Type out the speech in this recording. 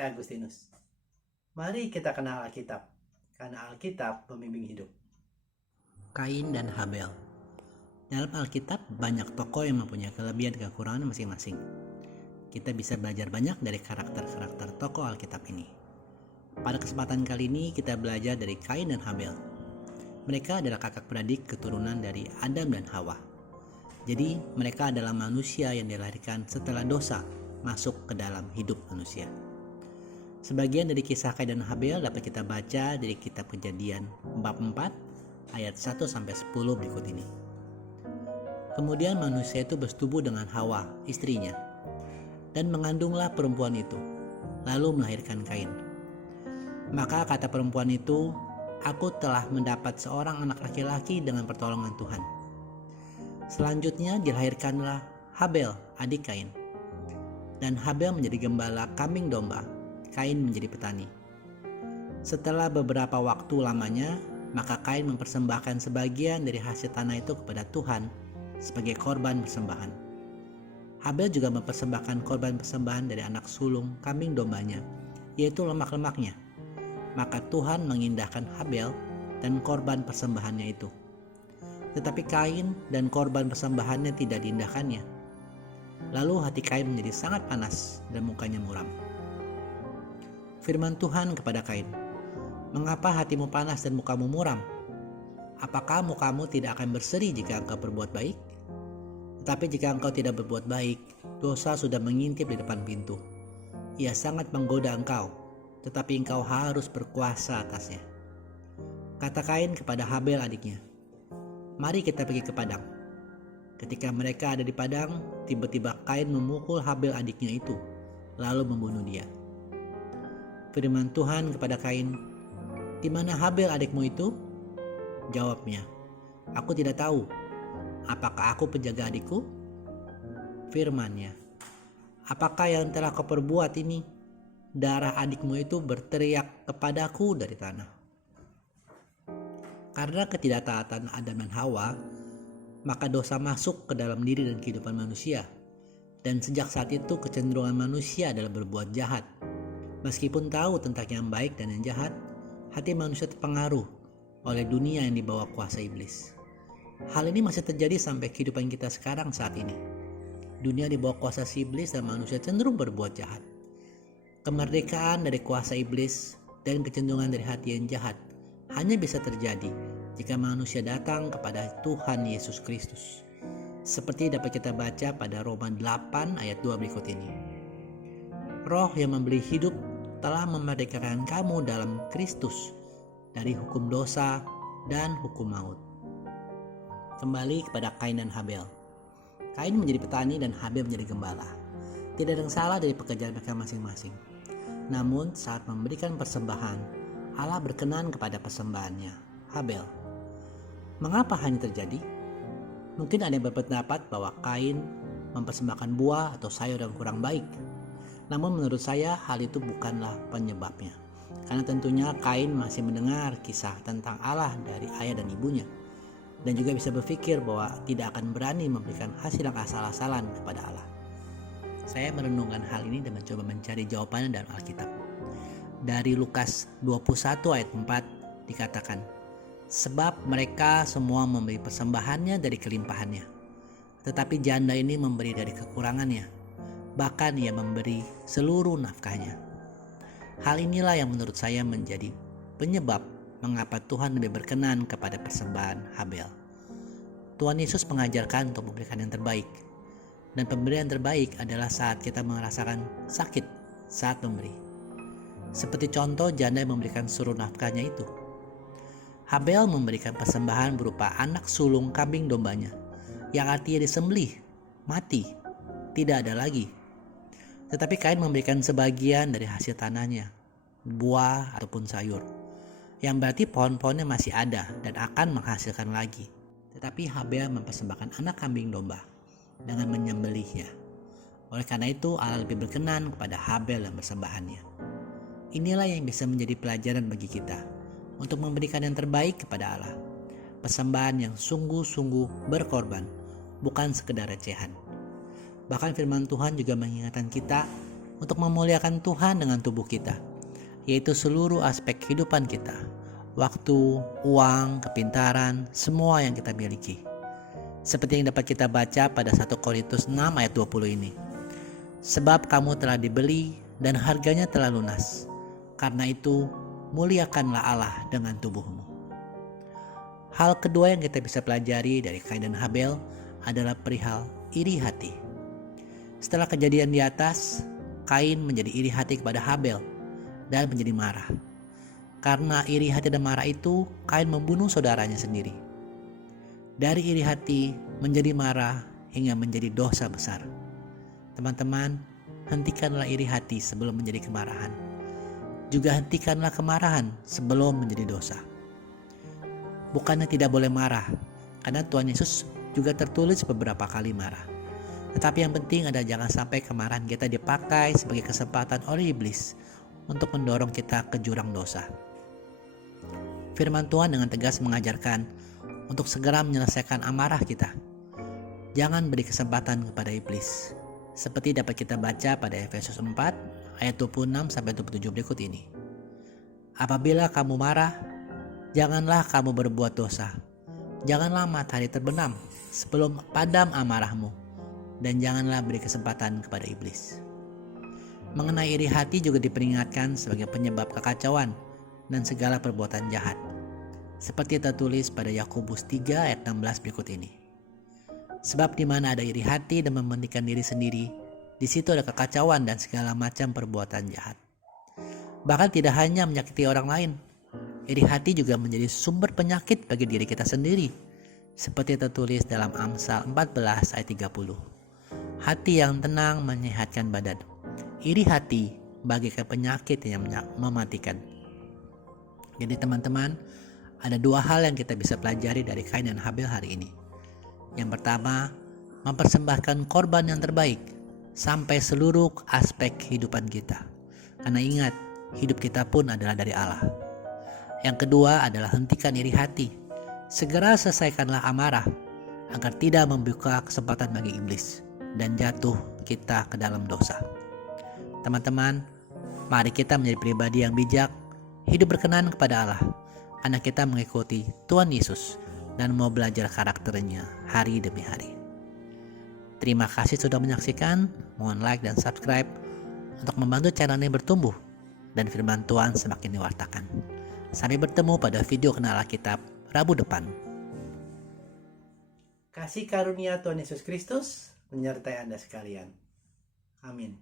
saya Agustinus. Mari kita kenal Alkitab, karena Alkitab pembimbing hidup. Kain dan Habel. Dalam Alkitab banyak tokoh yang mempunyai kelebihan dan kekurangan masing-masing. Kita bisa belajar banyak dari karakter-karakter tokoh Alkitab ini. Pada kesempatan kali ini kita belajar dari Kain dan Habel. Mereka adalah kakak beradik keturunan dari Adam dan Hawa. Jadi mereka adalah manusia yang dilahirkan setelah dosa masuk ke dalam hidup manusia. Sebagian dari kisah Kain dan Habel dapat kita baca dari kitab Kejadian bab 4 ayat 1-10 berikut ini. Kemudian manusia itu bersetubuh dengan Hawa, istrinya, dan mengandunglah perempuan itu, lalu melahirkan Kain. Maka kata perempuan itu, "Aku telah mendapat seorang anak laki-laki dengan pertolongan Tuhan." Selanjutnya dilahirkanlah Habel, adik Kain. Dan Habel menjadi gembala kambing domba, Kain menjadi petani. Setelah beberapa waktu lamanya, maka Kain mempersembahkan sebagian dari hasil tanah itu kepada Tuhan sebagai korban persembahan. Habel juga mempersembahkan korban persembahan dari anak sulung kambing dombanya, yaitu lemak-lemaknya. Maka Tuhan mengindahkan Habel dan korban persembahannya itu. Tetapi Kain dan korban persembahannya tidak diindahkannya. Lalu hati Kain menjadi sangat panas dan mukanya muram. Firman Tuhan kepada Kain, "Mengapa hatimu panas dan mukamu muram? Apakah mukamu tidak akan berseri jika engkau berbuat baik? Tetapi jika engkau tidak berbuat baik, dosa sudah mengintip di depan pintu. Ia sangat menggoda engkau, tetapi engkau harus berkuasa atasnya." Kata Kain kepada Habel adiknya, "Mari kita pergi ke padang." Ketika mereka ada di padang, tiba-tiba Kain memukul Habel adiknya itu, lalu membunuh dia. Firman Tuhan kepada Kain, "Di mana Habel adikmu itu?" Jawabnya, "Aku tidak tahu. Apakah aku penjaga adikku?" Firman-Nya, "Apakah yang telah kau perbuat ini? Darah adikmu itu berteriak kepadaku dari tanah." Karena ketidaktaatan Adam dan Hawa, maka dosa masuk ke dalam diri dan kehidupan manusia. Dan sejak saat itu kecenderungan manusia adalah berbuat jahat. Meskipun tahu tentang yang baik dan yang jahat, hati manusia terpengaruh oleh dunia yang dibawa kuasa iblis. Hal ini masih terjadi sampai kehidupan kita sekarang saat ini. Dunia dibawa kuasa si iblis dan manusia cenderung berbuat jahat. Kemerdekaan dari kuasa iblis dan kecenderungan dari hati yang jahat hanya bisa terjadi jika manusia datang kepada Tuhan Yesus Kristus. Seperti dapat kita baca pada Roma 8 ayat 2 berikut ini. Roh yang memberi hidup telah memerdekakan kamu dalam Kristus dari hukum dosa dan hukum maut. Kembali kepada Kain dan Habel. Kain menjadi petani dan Habel menjadi gembala. Tidak ada yang salah dari pekerjaan mereka masing-masing. Namun saat memberikan persembahan, Allah berkenan kepada persembahannya, Habel. Mengapa hal ini terjadi? Mungkin ada yang berpendapat bahwa Kain mempersembahkan buah atau sayur yang kurang baik. Namun menurut saya hal itu bukanlah penyebabnya. Karena tentunya Kain masih mendengar kisah tentang Allah dari ayah dan ibunya. Dan juga bisa berpikir bahwa tidak akan berani memberikan hasil yang asal-asalan kepada Allah. Saya merenungkan hal ini dan mencoba mencari jawabannya dalam Alkitab. Dari Lukas 21 ayat 4 dikatakan, "Sebab mereka semua memberi persembahannya dari kelimpahannya. Tetapi janda ini memberi dari kekurangannya. Bahkan ia memberi seluruh nafkahnya." Hal inilah yang menurut saya menjadi penyebab mengapa Tuhan lebih berkenan kepada persembahan Habel. Tuhan Yesus mengajarkan untuk memberikan yang terbaik. Dan pemberian terbaik adalah saat kita merasakan sakit saat memberi. Seperti contoh janda yang memberikan seluruh nafkahnya itu. Habel memberikan persembahan berupa anak sulung kambing dombanya, yang artinya disembelih, mati, tidak ada lagi. Tetapi Kain memberikan sebagian dari hasil tanahnya, buah ataupun sayur, yang berarti pohon-pohonnya masih ada dan akan menghasilkan lagi. Tetapi Habel mempersembahkan anak kambing domba dengan menyembelihnya. Oleh karena itu Allah lebih berkenan kepada Habel dan persembahannya. Inilah yang bisa menjadi pelajaran bagi kita untuk memberikan yang terbaik kepada Allah. Persembahan yang sungguh-sungguh berkorban, bukan sekedar recehan. Bahkan firman Tuhan juga mengingatkan kita untuk memuliakan Tuhan dengan tubuh kita, yaitu seluruh aspek kehidupan kita, waktu, uang, kepintaran, semua yang kita miliki. Seperti yang dapat kita baca pada 1 Korintus 6 ayat 20 ini. Sebab kamu telah dibeli dan harganya telah lunas. Karena itu, muliakanlah Allah dengan tubuhmu. Hal kedua yang kita bisa pelajari dari Kain dan Habel adalah perihal iri hati. Setelah kejadian di atas, Kain menjadi iri hati kepada Habel dan menjadi marah. Karena iri hati dan marah itu, Kain membunuh saudaranya sendiri. Dari iri hati menjadi marah hingga menjadi dosa besar. Teman-teman, hentikanlah iri hati sebelum menjadi kemarahan. Juga hentikanlah kemarahan sebelum menjadi dosa. Bukannya tidak boleh marah, karena Tuhan Yesus juga tertulis beberapa kali marah. Tetapi yang penting adalah jangan sampai kemarahan kita dipakai sebagai kesempatan oleh iblis untuk mendorong kita ke jurang dosa. Firman Tuhan dengan tegas mengajarkan untuk segera menyelesaikan amarah kita. Jangan beri kesempatan kepada iblis. Seperti dapat kita baca pada Efesus 4 ayat 26-27 berikut ini. Apabila kamu marah, janganlah kamu berbuat dosa. Janganlah matahari terbenam sebelum padam amarahmu, dan janganlah beri kesempatan kepada iblis. Mengenai iri hati juga diperingatkan sebagai penyebab kekacauan dan segala perbuatan jahat. Seperti tertulis pada Yakobus 3 ayat 16 berikut ini. Sebab di mana ada iri hati dan mementingkan diri sendiri, di situ ada kekacauan dan segala macam perbuatan jahat. Bahkan tidak hanya menyakiti orang lain, iri hati juga menjadi sumber penyakit bagi diri kita sendiri. Seperti tertulis dalam Amsal 14 ayat 30. Hati yang tenang menyehatkan badan. Iri hati bagaikan penyakit yang mematikan. Jadi teman-teman, ada dua hal yang kita bisa pelajari dari Kain dan Habel hari ini. Yang pertama, mempersembahkan korban yang terbaik sampai seluruh aspek kehidupan kita. Karena ingat, hidup kita pun adalah dari Allah. Yang kedua adalah hentikan iri hati. Segera selesaikanlah amarah agar tidak membuka kesempatan bagi iblis dan jatuh kita ke dalam dosa. Teman-teman, mari kita menjadi pribadi yang bijak, hidup berkenan kepada Allah, karena kita mengikuti Tuhan Yesus dan mau belajar karakternya hari demi hari. Terima kasih sudah menyaksikan. Mohon like dan subscribe untuk membantu channel ini bertumbuh dan firman Tuhan semakin diwartakan. Sampai bertemu pada video Kenal Alkitab Rabu depan. Kasih karunia Tuhan Yesus Kristus menyertai Anda sekalian. Amin.